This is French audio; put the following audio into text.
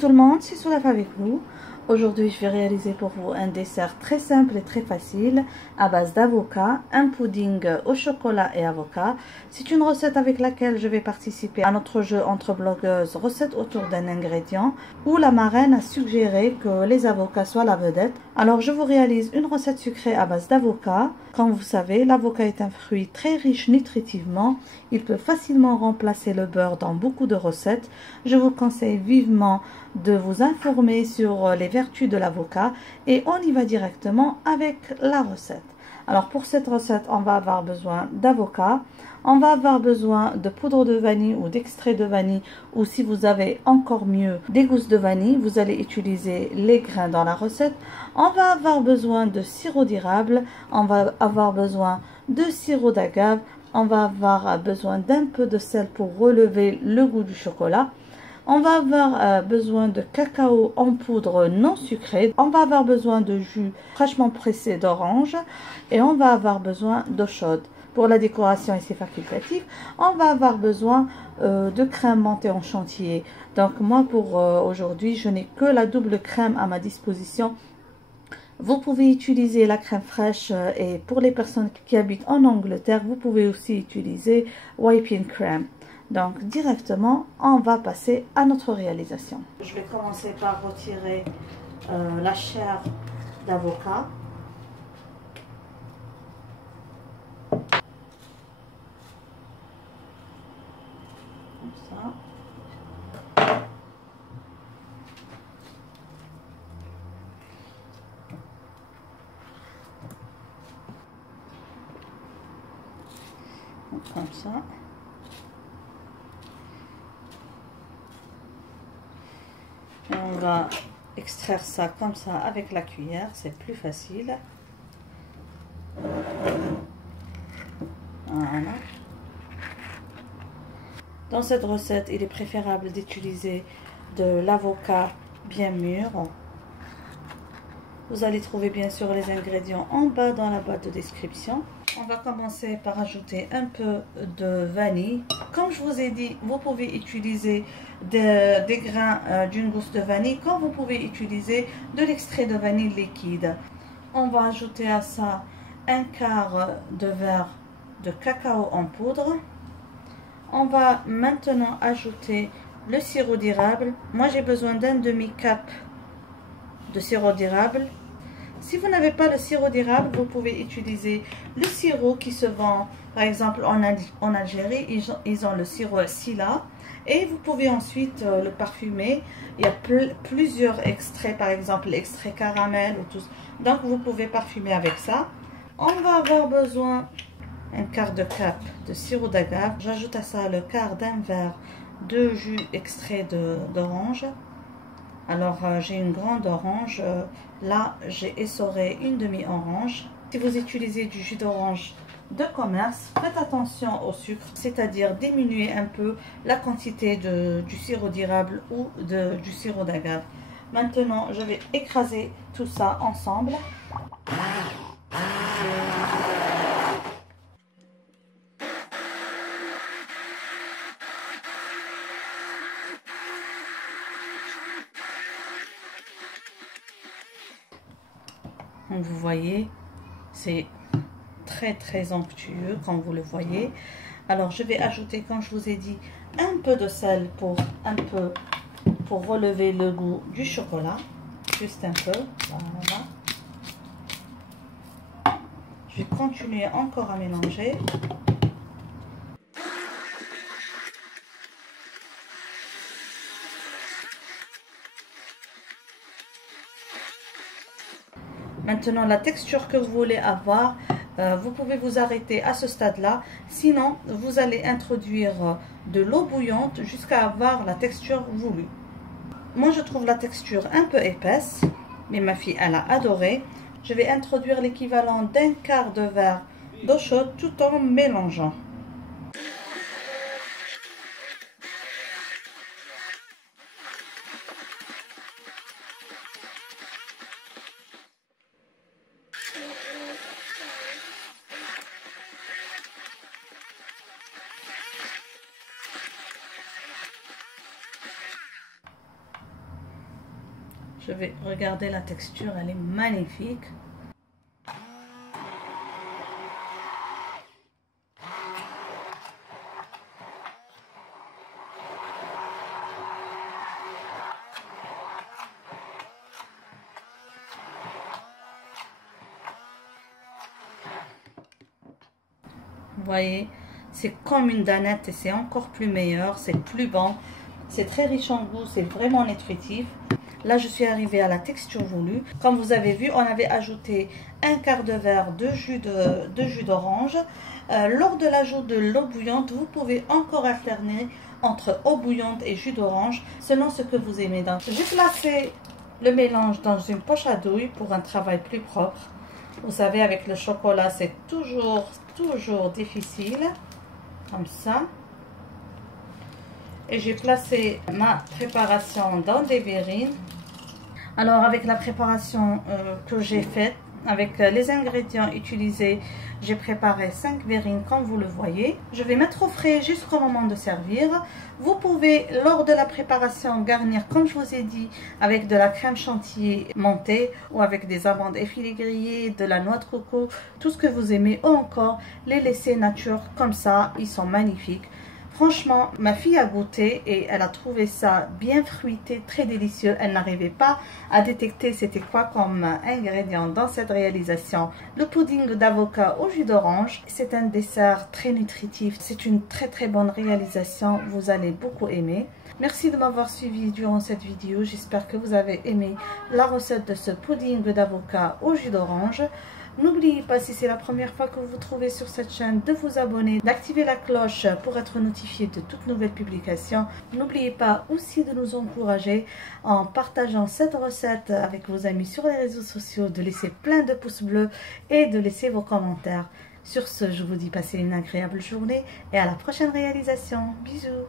tout le monde, c'est Soulaf avec vous. Aujourd'hui, je vais réaliser pour vous un dessert très simple et très facile à base d'avocat, un pudding au chocolat et avocat. C'est une recette avec laquelle je vais participer à notre jeu entre blogueuses, recette autour d'un ingrédient, où la marraine a suggéré que les avocats soient la vedette. Alors, je vous réalise une recette sucrée à base d'avocat. Comme vous savez, l'avocat est un fruit très riche nutritivement. Il peut facilement remplacer le beurre dans beaucoup de recettes. Je vous conseille vivement de vous informer sur les vertus de l'avocat et on y va directement avec la recette. Alors pour cette recette, on va avoir besoin d'avocat, on va avoir besoin de poudre de vanille ou d'extrait de vanille, ou si vous avez encore mieux des gousses de vanille, vous allez utiliser les grains dans la recette. On va avoir besoin de sirop d'érable, on va avoir besoin de sirop d'agave, on va avoir besoin d'un peu de sel pour relever le goût du chocolat. On va avoir besoin de cacao en poudre non sucré. On va avoir besoin de jus fraîchement pressé d'orange. Et on va avoir besoin d'eau chaude. Pour la décoration, et c'est facultatif, on va avoir besoin de crème menthe en chantilly. Donc moi, pour aujourd'hui, je n'ai que la double crème à ma disposition. Vous pouvez utiliser la crème fraîche et pour les personnes qui habitent en Angleterre, vous pouvez aussi utiliser whipping cream. Donc directement, on va passer à notre réalisation. Je vais commencer par retirer la chair d'avocat. Comme ça. Comme ça. Et on va extraire ça comme ça avec la cuillère, c'est plus facile. Voilà. Dans cette recette, il est préférable d'utiliser de l'avocat bien mûr. Vous allez trouver bien sûr les ingrédients en bas dans la boîte de description. On va commencer par ajouter un peu de vanille. Comme je vous ai dit, vous pouvez utiliser des grains d'une gousse de vanille, comme vous pouvez utiliser de l'extrait de vanille liquide. On va ajouter à ça un quart de verre de cacao en poudre. On va maintenant ajouter le sirop d'érable. Moi, j'ai besoin d'un demi-cup de sirop d'érable. Si vous n'avez pas le sirop d'érable, vous pouvez utiliser le sirop qui se vend, par exemple en Algérie, ils ont le sirop Sila. Et vous pouvez ensuite le parfumer. Il y a plusieurs extraits, par exemple l'extrait caramel ou tout. Donc vous pouvez parfumer avec ça. On va avoir besoin un quart de cup de sirop d'agave. J'ajoute à ça le quart d'un verre de jus extrait d'orange. Alors j'ai une grande orange, là j'ai essoré une demi-orange. Si vous utilisez du jus d'orange de commerce, faites attention au sucre, c'est-à-dire diminuer un peu la quantité du sirop d'érable ou du sirop d'agave. Maintenant je vais écraser tout ça ensemble. Donc vous voyez, c'est très onctueux comme vous le voyez. Alors je vais ajouter, comme je vous ai dit, un peu de sel pour relever le goût du chocolat. Juste un peu, voilà. Je vais continuer encore à mélanger. Maintenant, la texture que vous voulez avoir, vous pouvez vous arrêter à ce stade-là. Sinon, vous allez introduire de l'eau bouillante jusqu'à avoir la texture voulue. Moi, je trouve la texture un peu épaisse, mais ma fille, elle a adoré. Je vais introduire l'équivalent d'un quart de verre d'eau chaude tout en mélangeant. Je vais regarder la texture, elle est magnifique. Vous voyez, c'est comme une danette et c'est encore plus meilleur, c'est plus bon, c'est très riche en goût, c'est vraiment nutritif. Là, je suis arrivée à la texture voulue. Comme vous avez vu, on avait ajouté un quart de verre de jus d'orange. Lors de l'ajout de l'eau bouillante, vous pouvez encore alterner entre eau bouillante et jus d'orange selon ce que vous aimez. Donc, j'ai placé le mélange dans une poche à douille pour un travail plus propre. Vous savez, avec le chocolat, c'est toujours difficile. Comme ça. Et j'ai placé ma préparation dans des verrines. Alors, avec la préparation que j'ai faite, avec les ingrédients utilisés, j'ai préparé 5 verrines comme vous le voyez. Je vais mettre au frais jusqu'au moment de servir. Vous pouvez, lors de la préparation, garnir, comme je vous ai dit, avec de la crème chantilly montée ou avec des amandes effilées grillées, de la noix de coco, tout ce que vous aimez, ou encore les laisser nature comme ça, ils sont magnifiques. Franchement, ma fille a goûté et elle a trouvé ça bien fruité, très délicieux. Elle n'arrivait pas à détecter c'était quoi comme ingrédient dans cette réalisation. Le pudding d'avocat au jus d'orange, c'est un dessert très nutritif. C'est une très bonne réalisation, vous allez beaucoup aimer. Merci de m'avoir suivi durant cette vidéo. J'espère que vous avez aimé la recette de ce pudding d'avocat au jus d'orange. N'oubliez pas, si c'est la première fois que vous vous trouvez sur cette chaîne, de vous abonner, d'activer la cloche pour être notifié de toutes nouvelles publications. N'oubliez pas aussi de nous encourager en partageant cette recette avec vos amis sur les réseaux sociaux, de laisser plein de pouces bleus et de laisser vos commentaires. Sur ce, je vous dis passez une agréable journée et à la prochaine réalisation. Bisous.